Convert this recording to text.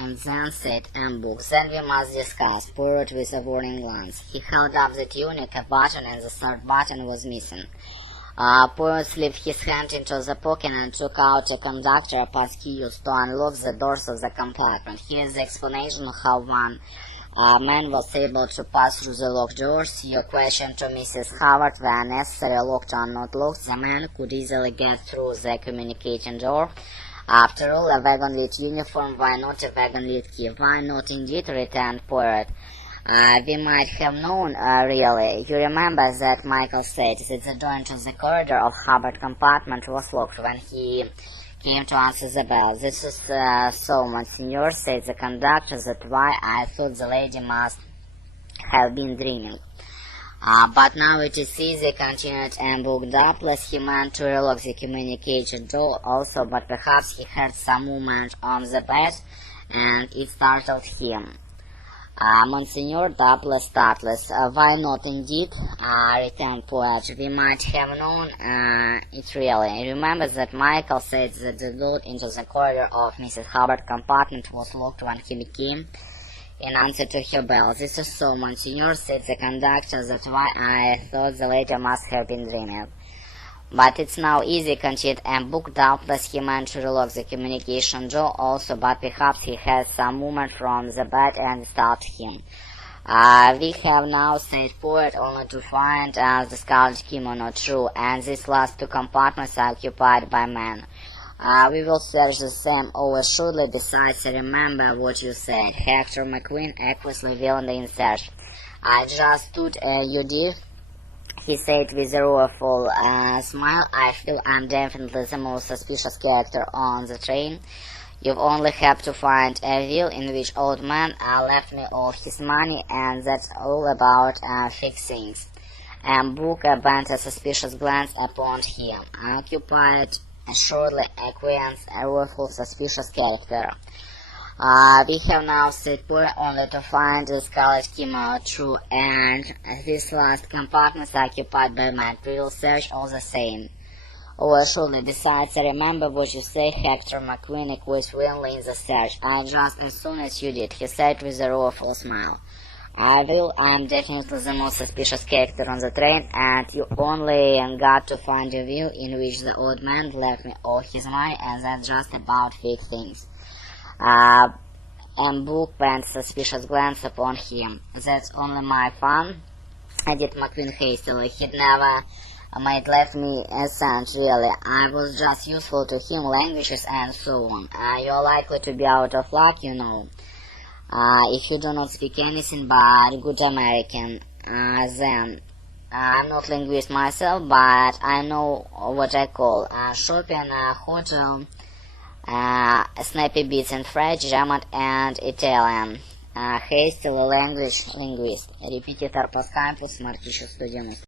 and then said, book. Then we must discuss. Poirot with a warning glance. He held up the tunic, a button, and the third button was missing. Poirot slipped his hand into the pocket and took out a conductor, a pass he used to unlock the doors of the compartment. Here is the explanation of how one man was able to pass through the locked doors. Your question to Mrs. Howard, were necessary locked or not locked, the man could easily get through the communicating door. After all, a wagon-lit uniform, why not a wagon-lit key? Why not indeed, returned Poirot. We might have known, really. You remember that Michael said that the door into the corridor of Hubbard compartment was locked when he came to answer the bell. This is so, Monsignor, said the conductor, that why I thought the lady must have been dreaming. But now it is easy, continued Book. Doubtless he meant to relock the communication door also, but perhaps he heard some movement on the bed, and it startled him. Monsignor, doubtless. Why not indeed? Returned Poirot. We might have known it really. Remember that Michael said that the door into the corridor of Mrs. Hubbard's compartment was locked when he came in answer to her bell. This is so, Monsignor, said the conductor, that why I thought the lady must have been dreaming. But it's now easy, continued Book. Doubtless he meant to relock the communication door also, but perhaps he had some movement from the bed and startled him. We have now, said Poirot, only to find the scarlet kimono true, and these last two compartments are occupied by men. We will search the same assuredly. Besides, remember what you said. Hector McQueen equously willingly in search. I just stood, you did? He said with a rueful smile. I feel I'm definitely the most suspicious character on the train. You've only have to find a will in which old man left me all his money, and that's all about fixed things. Book bent a suspicious glance upon him. Occupied, assuredly, acquaintance, a rueful, suspicious character. We have now, said Poirot, only to find the scarlet kimono true, and these last compartments are occupied by men. We will search all the same. Surely. Besides, remember what you say, Hector McQueen was willingly in the search. I just as soon as you did, he said with a rueful smile. I am definitely the most suspicious character on the train, and you only got to find a view in which the old man left me all his money, and that's just about fixed things. Book bent a suspicious glance upon him. That's only my fun, added McQueen hastily. He'd never might left me a cent, really. I was just useful to him, languages and so on. You're likely to be out of luck, you know, if you do not speak anything but good American. Then I'm not linguist myself, but I know what I call shopping, hotel, snappy bits in French, German and Italian. Hastily language linguist. Репетитор по скайпу с Маркичу 190.